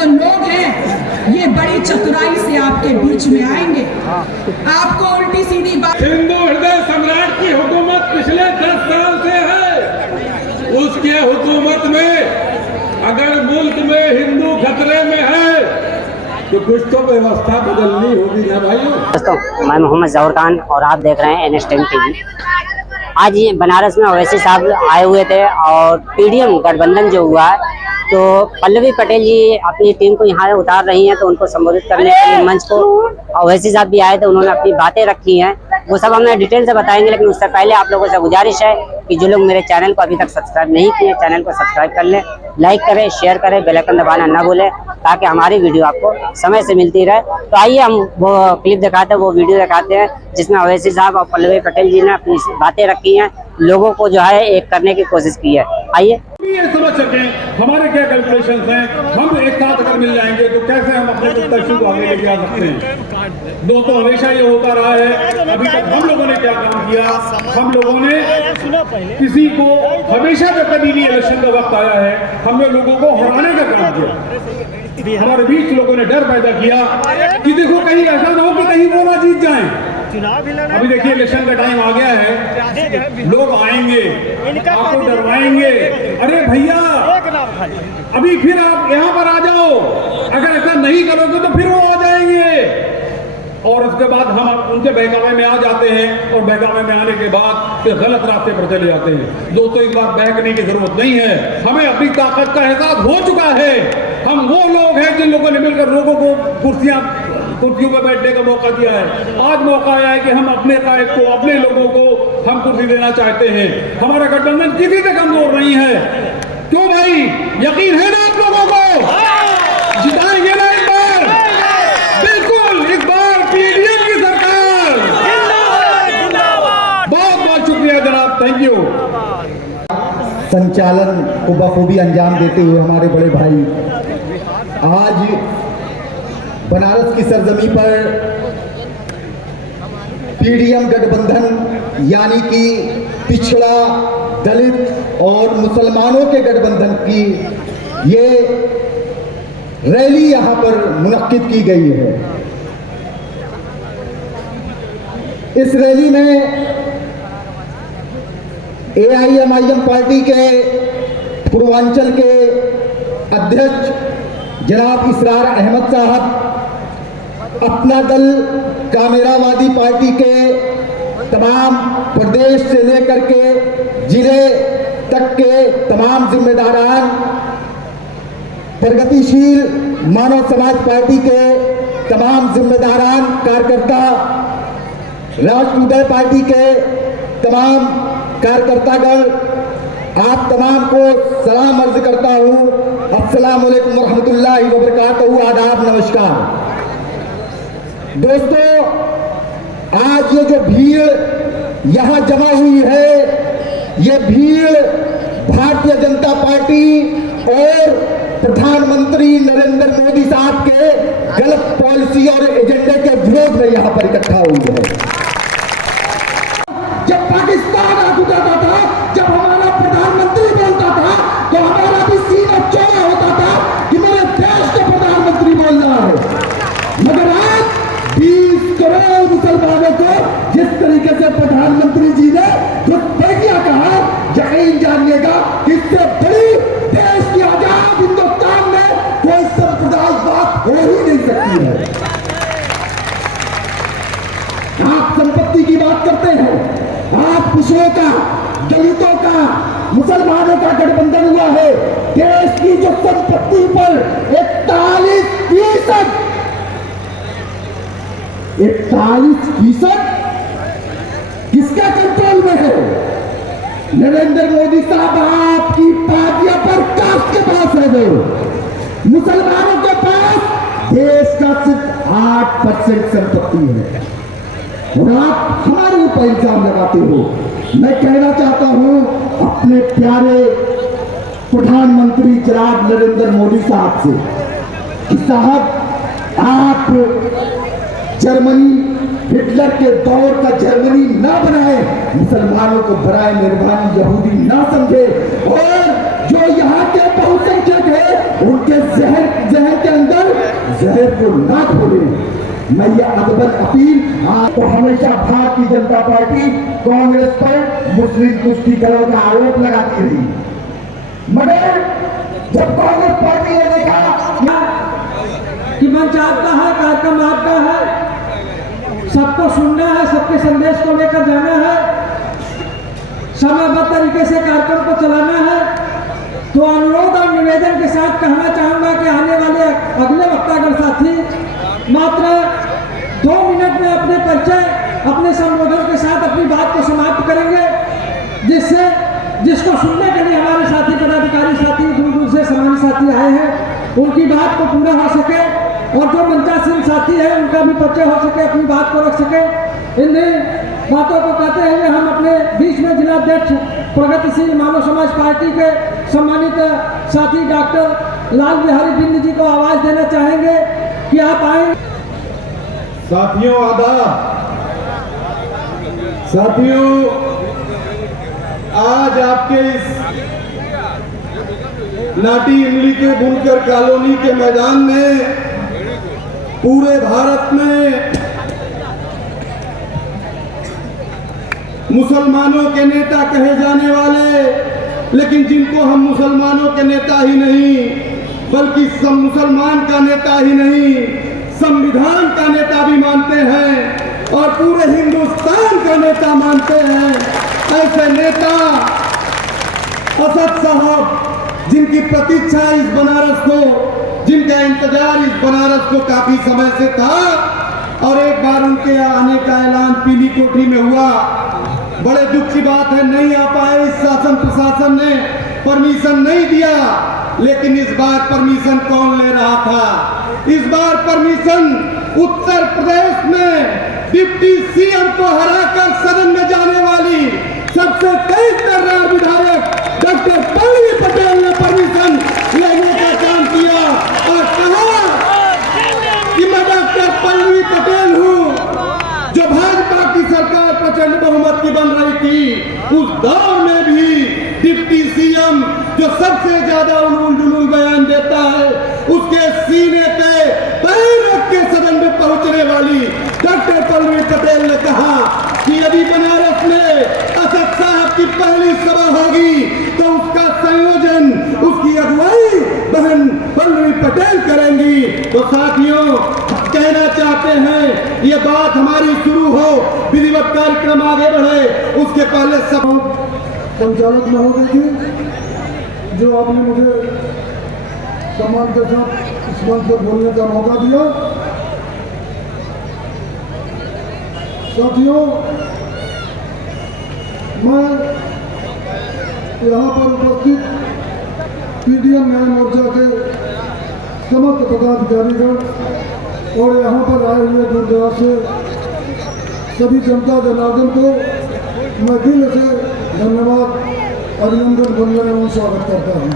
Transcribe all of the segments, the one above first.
जो लोग हैं ये बड़ी चतुराई से आपके बीच में आएंगे, आपको उल्टी सीधी बात। हिंदू हृदय सम्राट की हुकूमत पिछले 10 साल से है। उसके हुकूमत में अगर मुल्क में हिंदू खतरे में है तो कुछ तो व्यवस्था बदलनी होगी ना भाइयों। दोस्तों, मैं मोहम्मद जहूर खान और आप देख रहे हैं NS10 TV। आज ये बनारस में ओवैसी साहब आए हुए थे और PDM गठबंधन जो हुआ है तो पल्लवी पटेल जी अपनी टीम को यहाँ उतार रही हैं, तो उनको संबोधित करने के लिए मंच को ओवैसी साहब भी आए थे, उन्होंने अपनी बातें रखी हैं, वो सब हमें डिटेल से बताएंगे। लेकिन उससे पहले आप लोगों से गुजारिश है कि जो लोग मेरे चैनल को अभी तक सब्सक्राइब नहीं किए, चैनल को सब्सक्राइब कर लें, लाइक करें, शेयर करें, बेल आइकन दबाना ना भूलें ताकि हमारी वीडियो आपको समय से मिलती रहे। तो आइए हम वो क्लिप दिखाते हैं, वो वीडियो दिखाते हैं जिसमें ओवैसी साहब और पल्लवी पटेल जी ने अपनी बातें रखी हैं, लोगों को जो है एक करने की कोशिश की है। आइए ये समझ सकें हमारे क्या कैलकुलेशंस हैं, हम एक साथ अगर मिल जाएंगे तो कैसे हम अपने प्रत्याशी को आगे लेके आ सकते हैं। दोस्तों, हमेशा ये होता रहा है। अभी तक हम लोगों ने क्या काम किया, हम लोगों ने किसी को हमेशा जब कभी भी इलेक्शन का वक्त आया है हमने लोगों को हराने का काम किया। हमारे बीच लोगों ने डर पैदा किया कि देखो कहीं ऐसा ना हो कि कहीं वो ना जीत जाए। अभी देखिए इलेक्शन का टाइम आ गया है, लोग आएंगे, आपको डरवाएंगे, अरे भैया अभी फिर आप यहाँ पर आ जाओ, अगर ऐसा नहीं करोगे तो फिर वो आ जाएंगे। और उसके बाद हम उनके बहकावे में आ जाते हैं और बहकावे में आने के बाद फिर गलत रास्ते पर चले जाते हैं। दोस्तों, इस बार बहकने की जरूरत नहीं है, हमें अपनी ताकत का एहसास हो चुका है। हम वो लोग हैं जिन लोगों ने मिलकर लोगों को कुर्सियों पर बैठने का मौका दिया है। आज मौका आया है कि हम अपने कायद को, अपने लोगों को हम कुर्सी देना चाहते हैं। हमारा गठबंधन किसी से कमजोर नहीं है। क्यों भाई, यकीन है ना आप लोगों को? जिताएंगे ना इस बार? बिल्कुल, इस बार PDM की सरकार। बहुत बहुत शुक्रिया जनाब, थैंक यू। संचालन को बखूबी अंजाम देते हुए हमारे बड़े भाई आज बनारस की सरजमी पर PDM गठबंधन यानी कि पिछड़ा, दलित और मुसलमानों के गठबंधन की ये रैली यहाँ पर मुनक्किद की गई है। इस रैली में AIMIM पार्टी के पूर्वांचल के अध्यक्ष जनाब इसरार अहमद साहब, अपना दल कामेरावादी पार्टी के तमाम प्रदेश से लेकर के जिले तक के तमाम जिम्मेदारान, प्रगतिशील मानव समाज पार्टी के तमाम जिम्मेदारान, कार्यकर्ता, राष्ट्र उदय पार्टी के तमाम कार्यकर्तागण, आप तमाम को सलाम अर्ज करता हूँ। अस्सलाम वालेकुम रहमतुल्लाहि व बरकातहू, आदाब, नमस्कार। दोस्तों, आज ये जो भीड़ यहाँ जमा हुई है, ये भीड़ भारतीय जनता पार्टी और प्रधानमंत्री नरेंद्र मोदी साहब के गलत पॉलिसी और एजेंडे के विरोध में यहाँ पर इकट्ठा हुई है। जब पाकिस्तान आग उठाता था, जब हमारा प्रधानमंत्री बोलता था तो हमारा भी सीना चौड़ा होता था कि मेरे देश का प्रधानमंत्री बोल रहा है। मगर आज 20 करोड़ मुसलमानों को जिस तरीके से प्रधानमंत्री जी ने घुसपैठिया कहा, यकीन जानिएगा कि इससे बड़ी देश की आजाद हिंदुस्तान में कोई सांप्रदायिकवाद हो ही नहीं सकती है। आप संपत्ति की बात करते हैं, आप पिछड़ों का, दलितों का, मुसलमानों का गठबंधन हुआ है। देश की जो संपत्ति पर 41% किसका कंट्रोल में है? नरेंद्र मोदी साहब, आपकी पार्टियों पर कास्ट के पास है। वो मुसलमानों के पास देश का सिर्फ 8% संपत्ति है और आप हमारे ऊपर इल्जाम लगाते हो। मैं कहना चाहता हूं अपने प्यारे प्रधानमंत्री जनाब नरेंद्र मोदी साहब से कि साहब, आप जर्मनी, हिटलर के दौर का जर्मनी ना बनाए, मुसलमानों को बराए मेहरबानी यहूदी ना समझे, और जो यहाँ के बहुत से बच्चे थे उनके जहर के अंदर जहर को ना खोले। मैं ये अदबन अपील आपको हमेशा भारतीय जनता पार्टी कांग्रेस पर मुस्लिम तुष्टीकरण का आरोप लगाती रही, मगर जब कांग्रेस पार्टी ने देखा कि मंच आपका है, कार्यक्रम आपका है, सबको सुनना है, सबके संदेश को लेकर जाना है, समयबद्ध तरीके से कार्यक्रम को चलाना है, तो अनुरोध और निवेदन के साथ कहना चाहूंगा कि आने वाले अगले वक्तागण साथी मात्र 2 मिनट में अपने परिचय, अपने संबोधन के साथ अपनी बात को समाप्त करेंगे, जिसको सुनने के लिए हमारे साथी पदाधिकारी साथी दूर दूर से सामान्य साथी आए हैं, उनकी बात को पूरा हो सके और जो मंचासीन साथी है उनका भी परिचय हो सके, अपनी बात को रख सके। इन बातों को कहते हुए हम अपने बीच में जिलाध्यक्ष प्रगतिशील मानव समाज पार्टी के सम्मानित साथी डॉक्टर लाल बिहारी बिंद जी को आवाज देना चाहेंगे कि आप आए। साथियों आदाब। साथियों, आज आपके इस लाठी इमली के बुनकर कॉलोनी के मैदान में पूरे भारत में मुसलमानों के नेता कहे जाने वाले, लेकिन जिनको हम मुसलमानों के नेता ही नहीं बल्कि मुसलमान का नेता ही नहीं, संविधान का नेता भी मानते हैं और पूरे हिंदुस्तान का नेता मानते हैं, ऐसे नेता असद साहब, जिनकी प्रतीक्षा इस बनारस को, जिनका इंतजार इस बनारस को काफी समय से था और एक बार उनके आने का ऐलान पीली कोठी में हुआ। बड़े दुख की बात है, नहीं आ पाए, इस शासन प्रशासन ने परमिशन नहीं दिया, लेकिन इस बार परमिशन कौन ले रहा था? इस बार परमिशन उत्तर प्रदेश में डिप्टी सीएम को हराकर सदन में जाने वाली सबसे तेज तर्रार विधायक डॉक्टर पल्लवी पटेल ने परमिशन लेने का काम किया और कहा कि मैं डॉक्टर पल्लवी पटेल हूं, जो भाजपा की सरकार प्रचंड बहुमत की बन रही थी उस दौर में भी डिप्टी सीएम जो सबसे ज्यादा उलूल जुलूल बयान देता है, उसके सीने पे पैर रख के सदन में पहुंचने वाली डॉक्टर पल्लवी पटेल ने कहा कि यदि बनारस में असद साहब की पहली सभा होगी तो उसका संयोजन, उसकी अगुवाई बहन पल्लवी पटेल करेंगी। तो साथियों, कहना चाहते हैं ये बात हमारी शुरू हो, विधिवत कार्यक्रम आगे बढ़े, उसके पहले सब संचालक महोदय जी, जो आपने मुझे सम्मान के साथ इस मंच पर बोलने का मौका दिया। साथियों, मैं यहाँ पर उपस्थित पीडीएम न्याय मोर्चा के समस्त पदाधिकारीगण और यहाँ पर आए हुए दूर दराज से सभी जनता जनार्दन को मैं दिल से धन्यवाद, अभिनंदन, वंदन एवं स्वागत करता हूँ।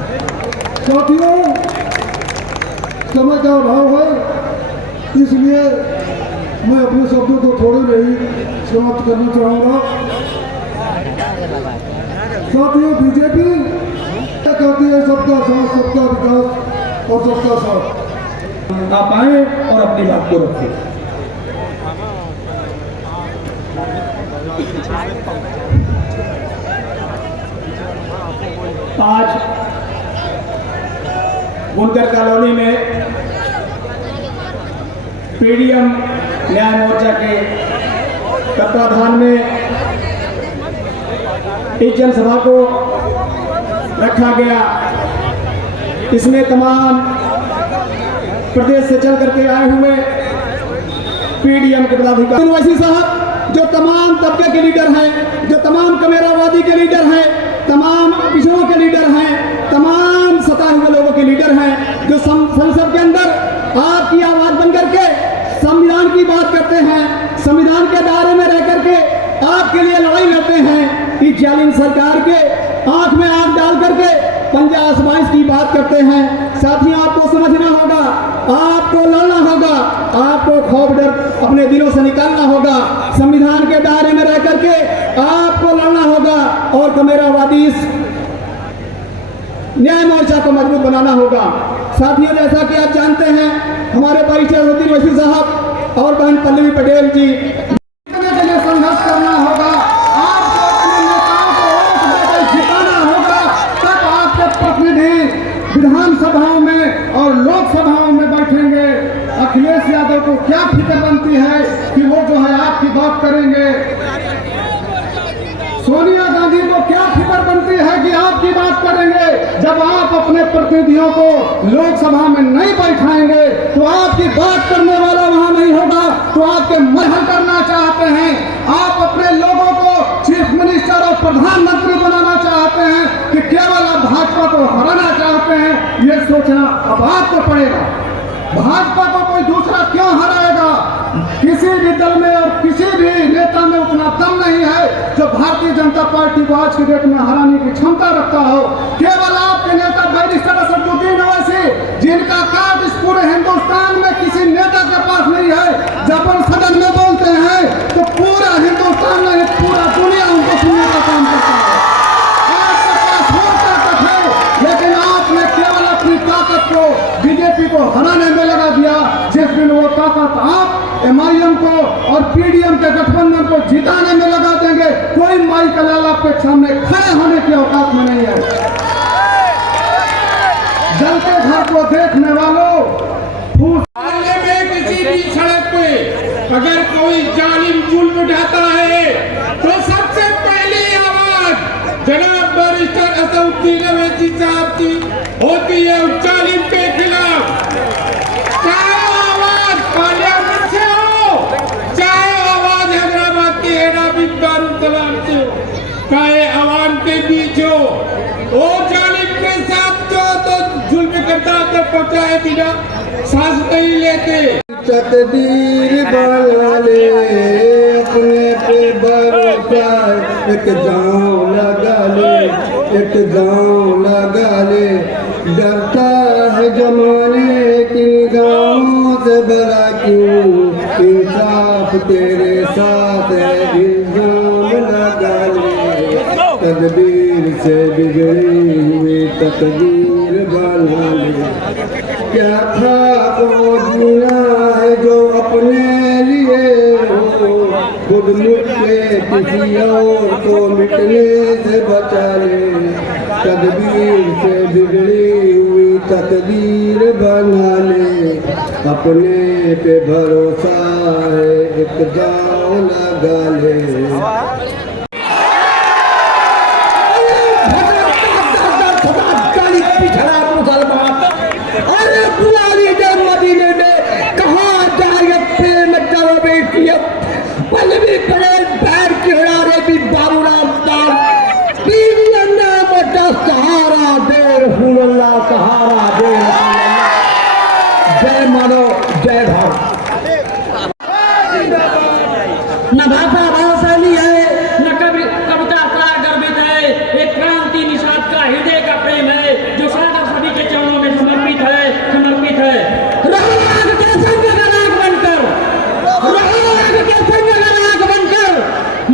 साथियों, समय का अभाव है, इसलिए मैं अपने शब्दों को थोड़े में ही समाप्त करना चाहूँगा। साथियों, बीजेपी कहती है सबका साथ, सबका विकास और सबका साथ। आप आए और अपनी बात को रखें। आज बुनकर कॉलोनी में पीडीएम न्याय मोर्चा के तत्वाधान में इस जनसभा को रखा गया। इसमें तमाम प्रदेश से चल करके आए हुए पीडीएम के पदाधिकारी वैसी साहब, जो तमाम तबके के लीडर हैं, जो तमाम कमेरावादी के लीडर हैं, तमाम पिछड़ों के लीडर हैं, तमाम सताए हुए लोगों के लीडर हैं, जो संसद के अंदर आपकी आवाज बन करके संविधान की बात करते हैं, संविधान के दायरे में रह करके आपके लिए लड़ाई लड़ते हैं। इस जालिम सरकार के आंख में आंख डाल करके पंजा आजमाइश की बात करते हैं। साथियों, आपको समझना होगा, आपको लड़ना होगा, आपको खौफ डर अपने दिलों से निकालना होगा, संविधान के दायरे में रह करके आपको लड़ना होगा और कमेरावादी न्याय मोर्चा को मजबूत बनाना होगा। साथियों, जैसा कि आप जानते हैं, हमारे भाई शहरुद्दीन वसीम साहब और बहन पल्लवी पटेल जी के लिए संघर्ष करना होगा। आपको अपने नेताओं को वोट देकर जिताना होगा, तब आपके प्रतिनिधि विधानसभाओं में और लोकसभाओं में बैठेंगे। अखिलेश यादव को क्या फिक्र बनती है कि वो जो है आपकी बात करेंगे। सोनिया गांधी को क्या फिक्र बनती है कि आपकी बात करेंगे। जब आप अपने प्रतिनिधियों को लोकसभा में नहीं बैठाएंगे तो आपकी बात करने वाला वहां नहीं होगा, तो आपके महल करना चाहते हैं। आप अपने लोगों को चीफ मिनिस्टर और प्रधानमंत्री बनाना चाहते हैं कि केवल आप भाजपा को हराना चाहते हैं। ये सोचना अब आपको पड़ेगा। भाजपा को कोई दूसरा क्यों हराएगा? किसी भी दल में और किसी भी नेता में उतना दम नहीं है जो भारतीय जनता पार्टी को आज की डेट में हराने की क्षमता रखता हो। केवल आपके नेता बैरिस्टर असदुद्दीन ओवैसी, जिनका कार्ड इस पूरे हिंदुस्तान में किसी नेता के पास नहीं है, जब हम सदन में बोलते हैं तो पूरा हिंदुस्तान नहीं पूरा दुनिया उनको सुनने का काम करता है। आपके पास बहुत ताकत है, लेकिन आपने केवल अपनी ताकत को बीजेपी को हराने में लगा दिया। जिस दिन वो ताकत आप MIM को और PDM के गठबंधन को जिताने में लगा देंगे, कोई माई का लाल आपके सामने खड़े होने की औकात में नहीं है। जलते घर को देखने वालों, मोहल्ले में किसी भी सड़क पे अगर कोई जालिम जुल्म उठाता है तो सबसे पहली आवाज जनाब बैरिस्टर असदुद्दीन ओवैसी साहब की होती है उस जालिम के खिलाफ। चाहे आवाज पार्लियामेंट से हो, चाहे आवाज हैदराबाद के हेडाबिद दारुसलाम से हो, चाहे आवाम के बीच हो, वो जालिम के साथ जो तो जुल्म करता तो पहुंचाए बिना सांस नहीं लेते। तकदीर बना ले अपने पे भरोसा, एक गाँव लगा ले, एक गाँव लगा ले। डरता है जमाने की गाँवों से बड़ा क्यों, इंसाफ तेरे साथ है, इल्जाम लगा ले। तकदीर से बिगड़ी हुई तकदीर बना ले। क्या था वो जीना है जो अपने लिए हो, खुद मुझ के किसी और को मिटने से बचा ले। तकदीर से बिगड़ी हुई तकदीर बना ले, अपने पे भरोसा है, एक दांव लगा ले। पल्लवी पटेल पैर की हड़ा रहे भी बाबूराम दाल PDM ने बड़ा सहारा दे, रसूलुल्लाह सहारा दे। जय मानो, जय भारत। न भाषा भाषाली है, न कविता गर्भित है, एक क्रांति निषाद का हृदय का प्रेम है जो सागर सभी के चरणों में समर्पित है।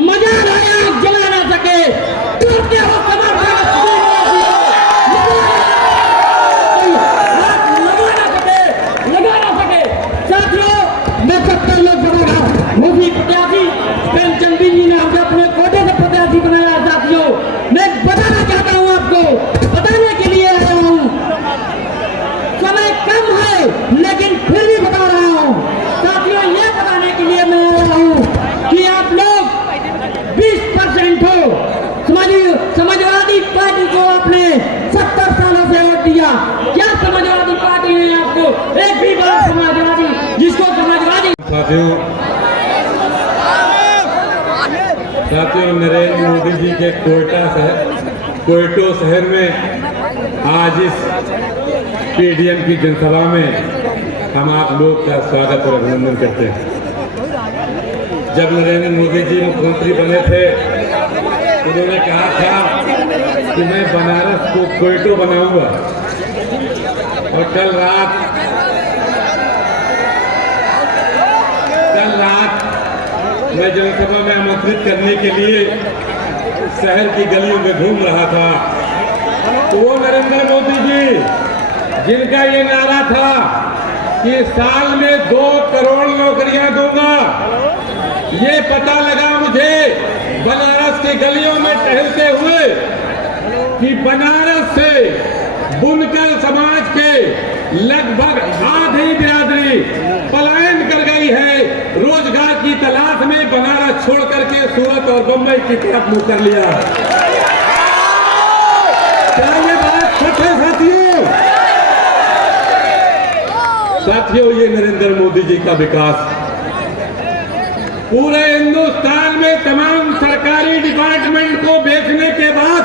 मजा आया जला ना सके लगा ना सके। साथियों, मैं 70 लोकसभा का मुखी प्रत्याशी प्रेमचंद जी ने हमको अपने कोटे से प्रत्याशी बनाया। साथियों, मैं बताना चाहता हूँ, आपको बताने के लिए आया हूँ। समय कम है लेकिन फिर भी बता रहा हूँ। साथियों, ये बताने के लिए मैं आया हूँ कि आप लोग 20% हो। समाजवादी पार्टी को आपने 70 सालों से वोट दिया। क्या समाजवादी पार्टी ने आपको एक भी बार समाजवादी जिसको समाजवादी साथियों, नरेंद्र मोदी जी के क्वेटो शहर में आज इस PDM की जनसभा में हम आप लोग का स्वागत और अभिनंदन करते हैं। जब नरेंद्र मोदी जी मुख्यमंत्री बने थे, उन्होंने कहा था कि मैं बनारस को क्वेटो बनाऊंगा, और कल रात मैं जनसभा में आमंत्रित करने के लिए शहर की गलियों में घूम रहा था, तो वो नरेंद्र मोदी जी जिनका ये नारा था कि साल में 2 करोड़ नौकरियां दूंगा, ये पता लगा मुझे बनारस की गलियों में टहलते हुए कि बनारस से बुनकर समाज के लगभग आधी बिरादरी पलायन कर गई है, रोजगार की तलाश में बनारस छोड़ करके सूरत और बंबई की तरफ मुंह कर लिया। क्या ये बात सच है साथियों? साथियों, ये नरेंद्र मोदी जी का विकास पूरे हिंदुस्तान में तमाम सरकारी डिपार्टमेंट को बेचने के बाद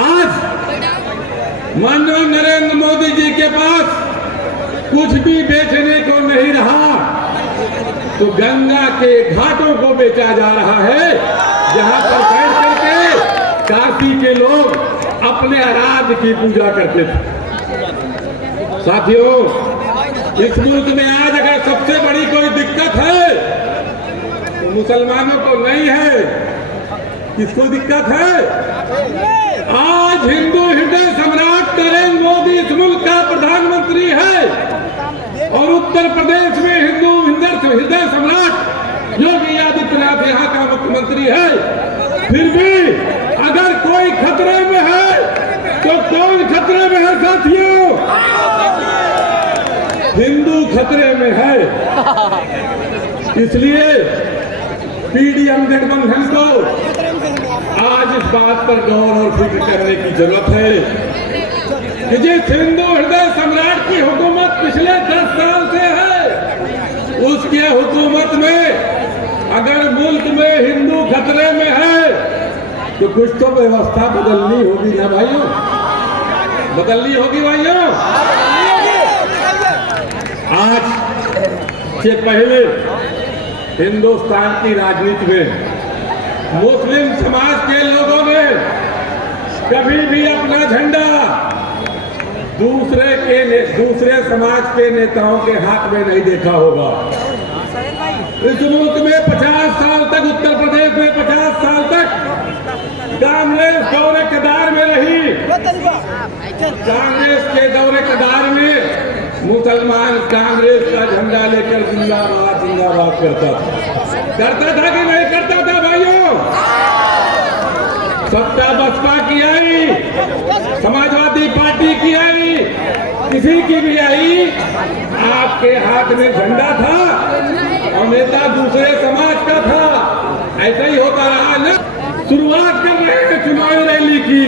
आज माननीय नरेंद्र मोदी जी के पास कुछ भी बेचने को नहीं रहा, तो गंगा के घाटों को बेचा जा रहा है, जहां पर बैठ करके काशी के लोग अपने आराध्य की पूजा करते थे। साथियों, इस मुल्क में आज अगर सबसे बड़ी कोई दिक्कत है तो मुसलमानों को नहीं है। किसको दिक्कत है? आज हिंदू हृदय सम्राट नरेंद्र मोदी इस मुल्क का प्रधानमंत्री है और उत्तर प्रदेश में हिंदू हृदय सम्राट योगी आदित्यनाथ यहाँ का मुख्यमंत्री है। फिर भी अगर कोई खतरे में है तो कौन खतरे में है साथियों? हिंदू खतरे में है। इसलिए पीडीएम गठबंधन को आज इस बात पर गौर और फिक्र करने की जरूरत है कि जिस हिंदू हृदय सम्राट की हुकूमत पिछले 10 साल से है, उसके हुकूमत में अगर मुल्क में हिंदू खतरे में है तो कुछ तो व्यवस्था बदलनी होगी ना भाइयों, बदलनी होगी भाइयों। आज से पहले हिंदुस्तान की राजनीति में मुस्लिम समाज के लोगों ने कभी भी अपना झंडा दूसरे समाज के नेताओं के हाथ में नहीं देखा होगा। इस मुल्क में 50 साल तक, उत्तर प्रदेश में 50 साल तक कांग्रेस दौरे कदार में रही। कांग्रेस के दौरे कदार में मुसलमान कांग्रेस का झंडा लेकर जिंदाबाद जिंदाबाद करता था कि नहीं करता था भाइयों? सत्ता बसपा की आई, समाजवादी पार्टी की आई, किसी की भी आई, आपके हाथ में झंडा था और नेता दूसरे समाज का था। ऐसा ही होता रहा ना। शुरुआत कर रहे हैं चुनावी रैली की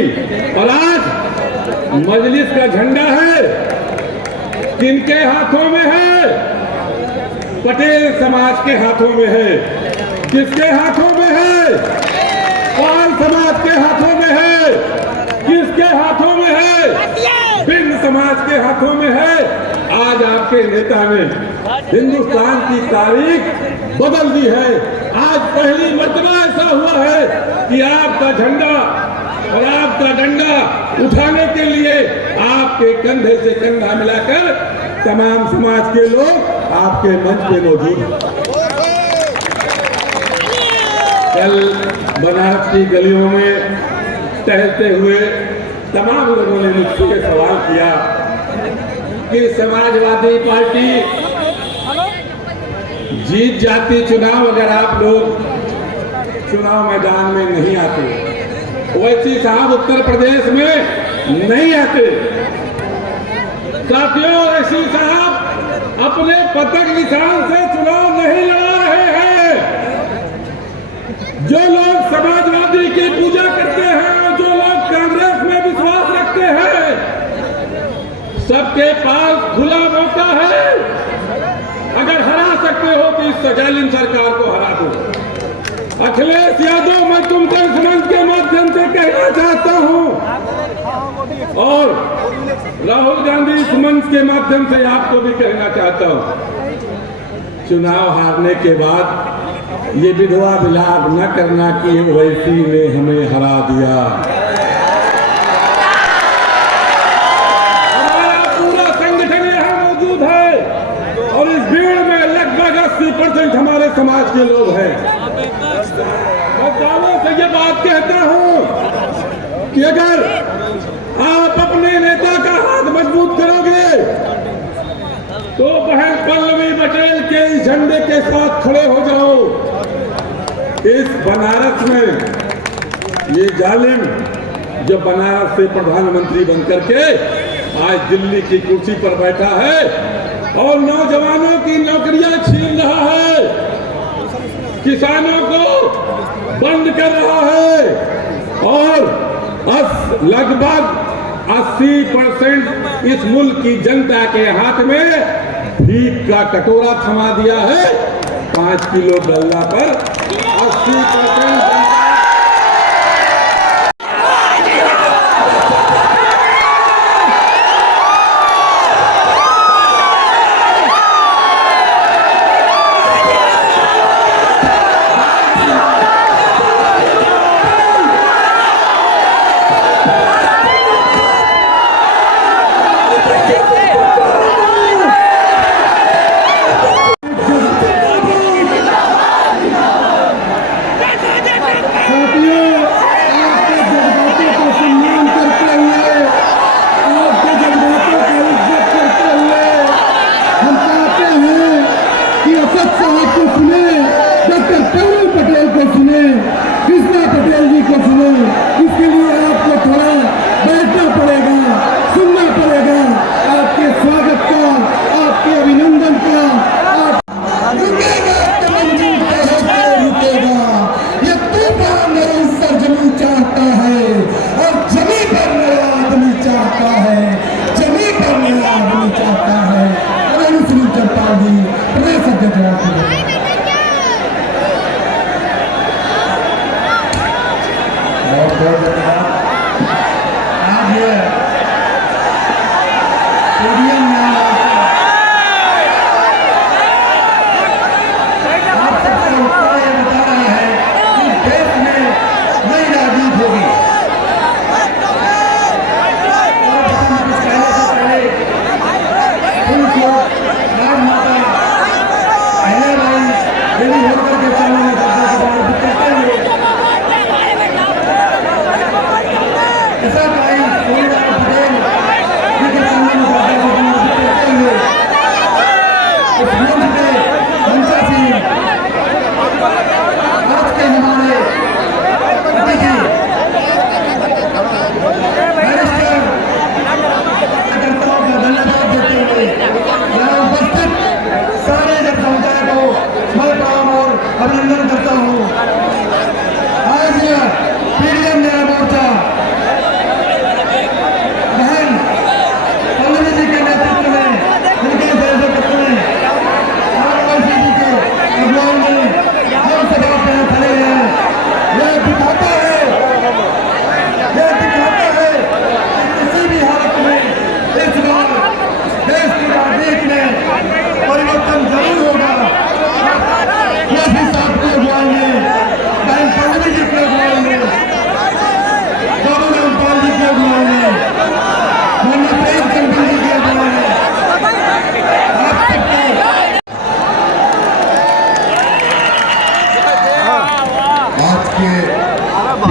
और आज मजलिस का झंडा है, किनके हाथों में है? पटेल समाज के हाथों में है। किसके हाथों में है? पाल समाज के हाथों में है। किसके हाथों में है? बिंद समाज के हाथों में है। आज आपके नेता ने हिंदुस्तान की तारीख बदल दी है। आज पहली मर्तबा ऐसा हुआ है कि आपका झंडा और आपका डंडा उठाने के लिए आपके कंधे से कंधा मिलाकर तमाम समाज के लोग आपके मंच पे मौजूद हैं। कल बनारस की गलियों में टहलते हुए तमाम लोगों ने मुझसे सवाल किया कि समाजवादी पार्टी जीत जाती चुनाव अगर आप लोग चुनाव मैदान में नहीं आते। ओवैसी साहब उत्तर प्रदेश में नहीं आते। साथियों, ओवैसी साहब अपने पतंग निशान से चुनाव नहीं लड़ा रहे हैं। जो लोग समाजवादी की पूजा करते हैं और जो लोग कांग्रेस में विश्वास रखते हैं, सबके पास खुला मौका है। अगर हरा सकते हो तो इस सजालिम सरकार को हरा दो। अखिलेश यादव, मैं तुमको इस मंच के माध्यम से कहना चाहता हूं और राहुल गांधी इस मंच के माध्यम से आपको भी कहना चाहता हूं, चुनाव हारने के बाद ये विधवा विलाप न करना कि ओवैसी ने हमें हरा दिया। हमारा पूरा संगठन यहां मौजूद है और इस भीड़ में लगभग 80% हमारे समाज के लोग हैं। मैं दावों से ये बात कहता हूं कि अगर आप अपने के इस झंडे के साथ खड़े हो जाओ। इस बनारस में ये जालिम जो बनारस से प्रधानमंत्री बनकर के आज दिल्ली की कुर्सी पर बैठा है और नौजवानों की नौकरियां छीन रहा है, किसानों को बंद कर रहा है और लगभग 80% इस मुल्क की जनता के हाथ में भीख का कटोरा थमा दिया है। 5 किलो गल्ला पर 80%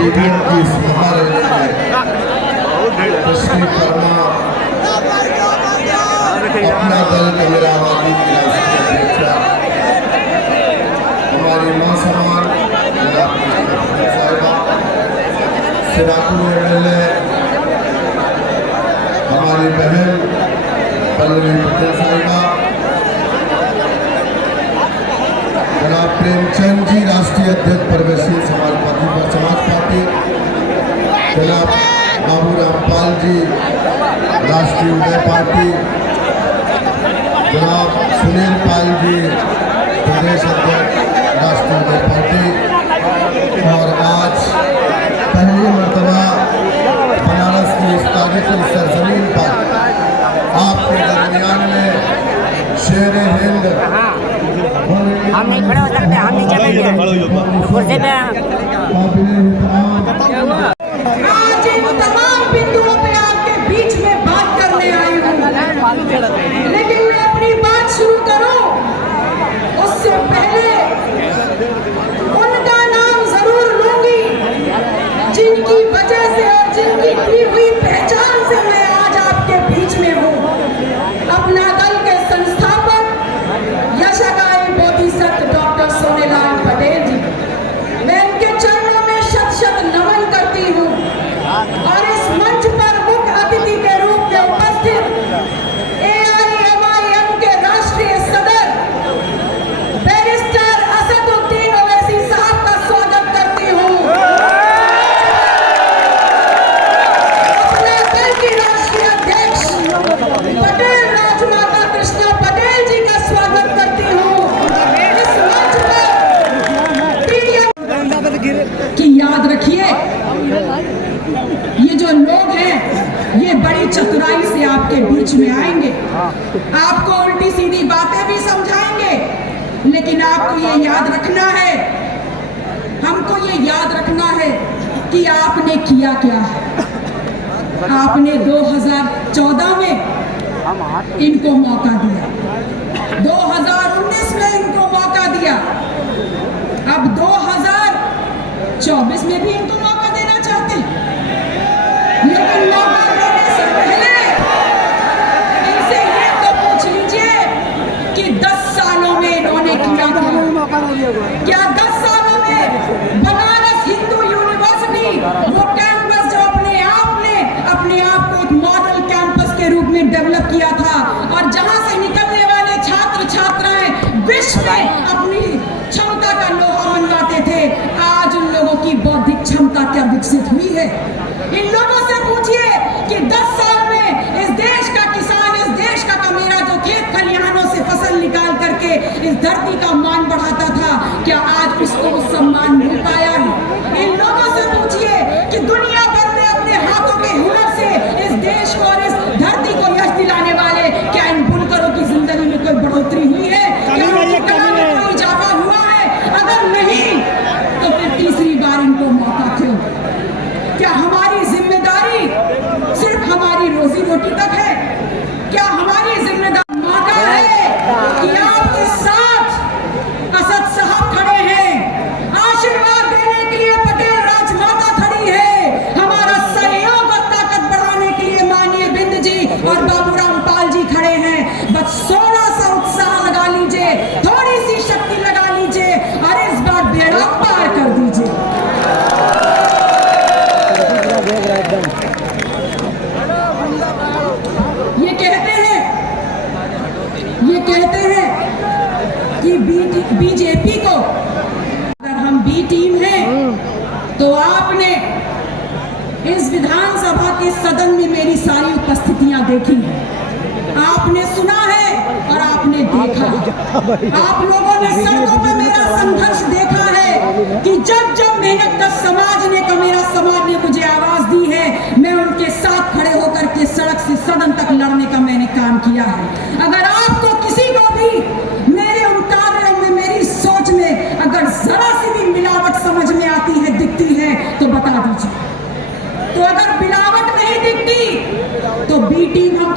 ईवीएम की इस महारैली में तशरीफ फरमा अपना दल के मेरा आबादी की राष्ट्रीय अध्यक्षा हमारी मां समान साहिबा सिराकुल एमएलए हमारी बहन पल्लवी पटेल साहिबा, जनाब प्रेमचंद जी राष्ट्रीय अध्यक्ष प्रगतिशील समाज पार्टी, जनाब बाबूराम पाल जी राष्ट्रीय उदय पार्टी, जनाब सुनील पाल जी प्रदेश अध्यक्ष राष्ट्रीय उदय पार्टी। और आज पहली मरतबा बनारस की इस तारीखी सरजमीन पर आपके दरमियान में शेर हिंद हम नहीं खड़े हो सकते, हम नीचे बैठे कुर्सी पे। आज इन तमाम बिंदुओं पे आपके बीच में बात करने आई हूँ, लेकिन मैं अपनी बात शुरू करूं उससे पहले उनका नाम जरूर लूंगी जिनकी वजह से और जिनकी दी हुई पहचान से मैं आज आपके बीच में हूँ। अपना दल के संस्थापक यशगाय बीच में आएंगे, आपको उल्टी सीधी बातें भी समझाएंगे, लेकिन आपको ये याद रखना है, हमको ये याद रखना है कि आपने किया क्या है। आपने 2014 में इनको मौका दिया, 2019 में इनको मौका दिया, अब 2024 में भी इनको मौका देना चाहते हैं। लेकिन मौका देने से पहले इनसे ये तो पूछ लीजिए कि 10 सालों में इन्होंने किया क्या 10 सालों में बनारस हिंदू यूनिवर्सिटी, वो कैंपस जो अपने आप को एक मॉडल कैंपस के रूप में डेवलप किया था, और जहां से निकलने वाले छात्र छात्राएं विश्व में अपनी क्षमता का लोहा मनवाते थे, आज उन लोगों की बौद्धिक क्षमता क्या विकसित हुई है। इन लोगों से पूछिए कि 10 साल में इस देश का किसान, इस देश का कमीरा जो खेत खलिहानों से फसल निकाल करके इस धरती का मान बढ़ाता था, क्या आज उसको सम्मान मिल पाया है। इन लोगों से पूछिए कि दुनिया भर में अपने हाथों के हुनर से इस देश को और इस धरती को यश दिलाने वाले क्या इन बुनकरों की जिंदगी में कोई बढ़ोतरी हुई है, क्या उनकी कला में कोई इजाफा हुआ है। अगर नहीं तो फिर तीसरी बार इनको मौका क्यों। क्या हमारी जिम्मेदारी सिर्फ हमारी रोजी रोटी तक है? क्या हमारी जिम्मेदारी मौका है कि आपके साथ असद साहब खड़े हैं, आशीर्वाद देने के लिए पटेल राजमाता खड़ी है, हमारा सहयोग और ताकत बढ़ाने के लिए माननीय बिंद जी और बाबूराम पाल जी खड़े हैं। बस थोड़ा सा उत्साह लगा लीजिए, थोड़ी सी शक्ति लगा लीजिए और इस बार बेड़ा पार कर दीजिए। ये कहते हैं कि बीजेपी को, अगर हम बी टीम हैं तो आपने इस विधानसभा के सदन में मेरी सारी उपस्थितियां देखी हैं, आपने सुना है और आपने देखा है। आप लोगों ने सड़कों पर मेरा संघर्ष देखा है कि जब जब मेहनत का समाज ने मेरा समाज ने मुझे आवाज दी है, मैं उनके साथ खड़े होकर के सड़क से सदन तक लड़ने का मैंने काम किया है। अगर आपको किसी को भी मेरे उन कार्यों में, मेरी सोच में अगर जरा सी भी मिलावट समझ में आती है, दिखती है, तो बता दीजिए। तो अगर मिलावट नहीं दिखती तो बी टीम हम